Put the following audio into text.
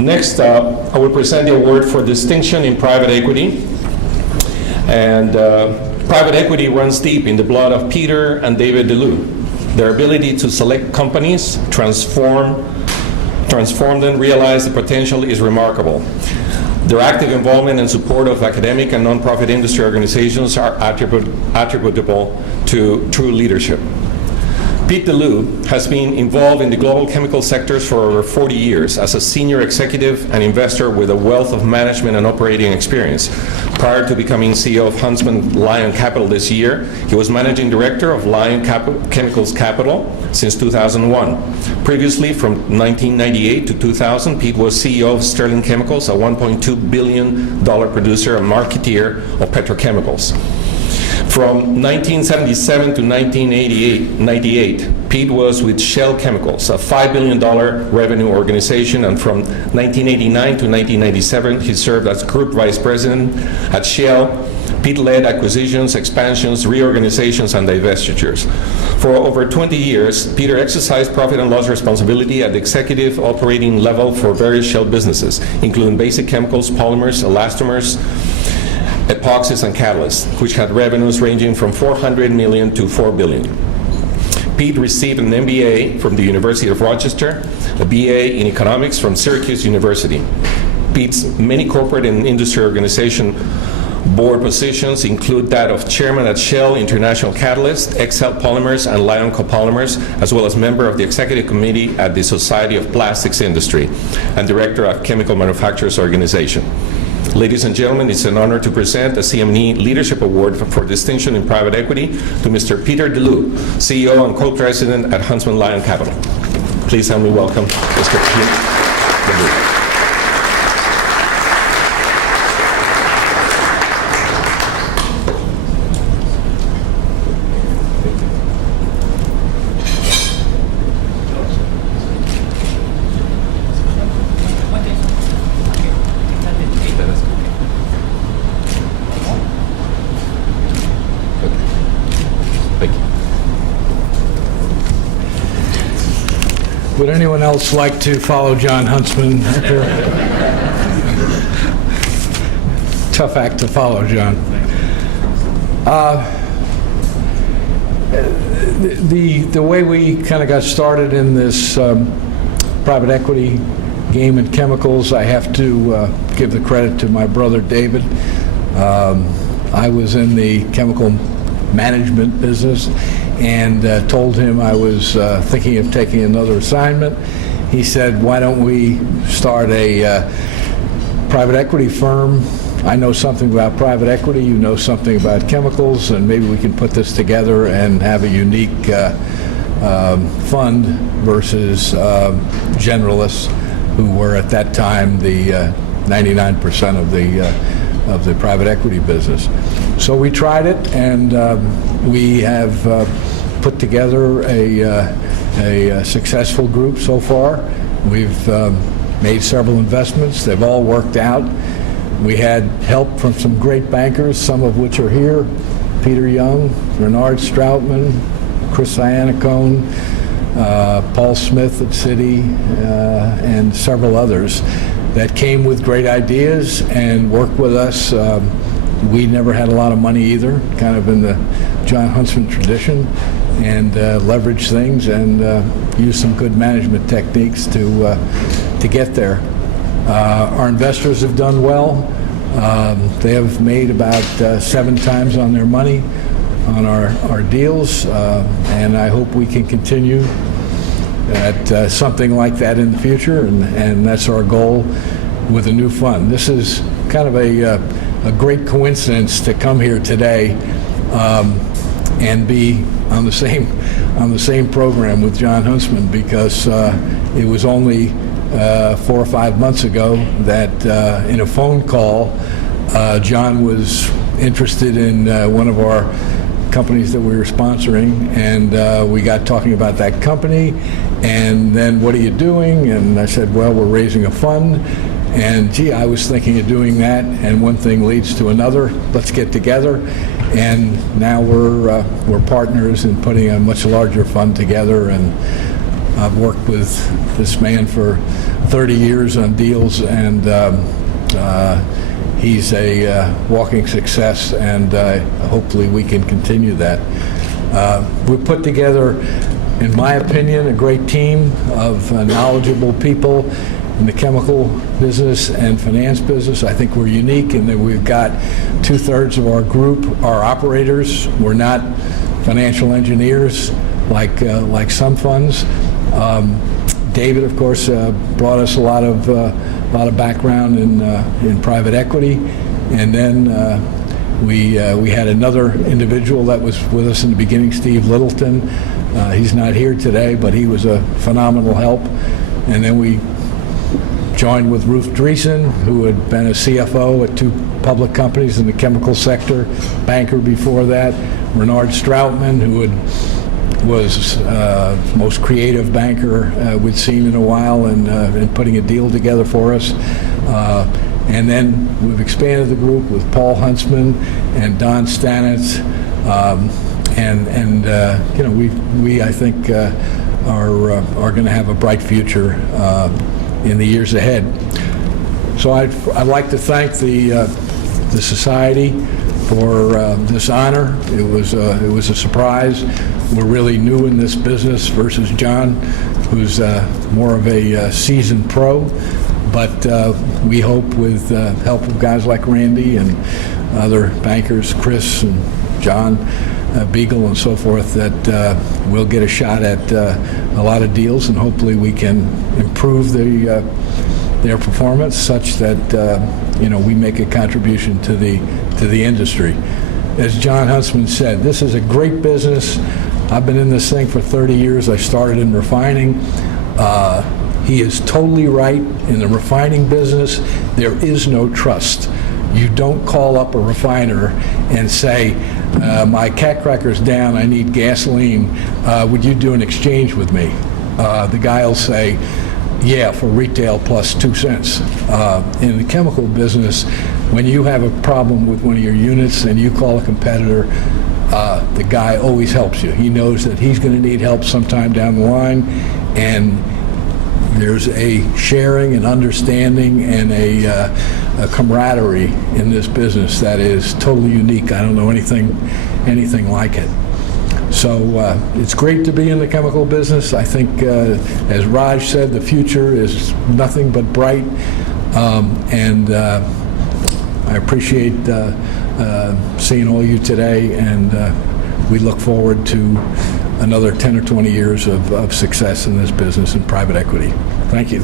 Next, I will present the award for distinction in private equity. And private equity runs deep in the blood of Peter and David LEEUW. Their ability to select companies, transform them, realize the potential is remarkable. Their active involvement and support of academic and nonprofit industry organizations are attributable to true leadership. Pete LEEUW has been involved in the global chemical sectors for over 40 years as a senior executive and investor with a wealth of management and operating experience. Prior to becoming CEO of Huntsman Lion Capital this year, he was managing director of Lion Chemicals Capital since 2001. Previously, from 1998 to 2000, Pete was CEO of Sterling Chemicals, a $1.2 billion producer and marketeer of petrochemicals. From 1977 to 1998, Pete was with Shell Chemicals, a $5 billion revenue organization, and from 1989 to 1997, he served as Group Vice President at Shell. Pete led acquisitions, expansions, reorganizations, and divestitures. For over 20 years, Peter exercised profit and loss responsibility at the executive operating level for various Shell businesses, including basic chemicals, polymers, elastomers, epoxies, and catalysts, which had revenues ranging from $400 million to $4 billion. Pete received an MBA from the University of Rochester, a BA in economics from Syracuse University. Pete's many corporate and industry organization board positions include that of chairman at Shell International Catalyst, Excel Polymers, and Lion Copolymers, as well as member of the executive committee at the Society of Plastics Industry and director of Chemical Manufacturers Organization. Ladies and gentlemen, it's an honor to present the CM&E Leadership Award for Distinction in Private Equity to Mr. Peter LEEUW, CEO and co-president at Huntsman Lion Capital. Please help me welcome Mr. Peter LEEUW. Would anyone else like to follow John Huntsman up here? Tough act to follow, John. The way we kind of got started in this private equity game in chemicals, I have to give the credit to my brother David. I was in the chemical management business and told him I was thinking of taking another assignment. He said, why don't we start a private equity firm? I know something about private equity, you know something about chemicals, and maybe we can put this together and have a unique fund versus generalists who were at that time the 99% of the private equity business. So we tried it, and we have put together a successful group so far. We've made several investments. They've all worked out. We had help from some great bankers, some of which are here: Peter Young, Bernard Stroutman, Chris Iannacone, Paul Smith at Citi, and several others that came with great ideas and worked with us. We never had a lot of money either, kind of in the John Huntsman tradition, and leveraged things and used some good management techniques to get there. Our investors have done well. They have made about 7 times on their money on our deals, and I hope we can continue at something like that in the future, and that's our goal with a new fund. This is kind of a great coincidence to come here today and be on the same program with John Huntsman, because it was only 4 or 5 months ago that in a phone call, John was interested in one of our companies that we were sponsoring, and we got talking about that company, and then, what are you doing? And I said, well, we're raising a fund, and gee, I was thinking of doing that, and one thing leads to another. Let's get together, and now we're partners in putting a much larger fund together, and I've worked with this man for 30 years on deals, and he's a walking success, and hopefully we can continue that. We put together, in my opinion, a great team of knowledgeable people in the chemical business and finance business. I think we're unique in that we've got 2/3 of our group are operators. We're not financial engineers like some funds. David, of course, brought us a lot of background in private equity, and then we had another individual that was with us in the beginning, Steve Littleton. He's not here today, but he was a phenomenal help. And then we joined with Ruth Dreesen, who had been a CFO at 2 public companies in the chemical sector, banker before that. Renard Stroutman, who was most creative banker we'd seen in a while, and putting a deal together for us. And then we've expanded the group with Paul Huntsman and Don Stanitz. You know, we I think are going to have a bright future in the years ahead. So I'd like to thank the society for this honor. It was a surprise. We're really new in this business versus John, who's more of a seasoned pro. But we hope, with help of guys like Randy and other bankers, Chris and John Beagle and so forth, that we'll get a shot at a lot of deals, and hopefully we can improve their performance such that you know, we make a contribution to the industry. As John Huntsman said, this is a great business. I've been in this thing for 30 years. I started in refining. He is totally right. In the refining business, there is no trust. You don't call up a refiner and say, my cat cracker's down, I need gasoline, would you do an exchange with me? The guy will say, yeah, for retail plus 2 cents. In the chemical business, when you have a problem with one of your units and you call a competitor, the guy always helps you. He knows that he's going to need help sometime down the line, and there's a sharing and understanding and a camaraderie in this business that is totally unique. I don't know anything like it. So it's great to be in the chemical business. I think, as Raj said, the future is nothing but bright, and I appreciate seeing all you today, and we look forward to another 10 or 20 years of success in this business in private equity. Thank you.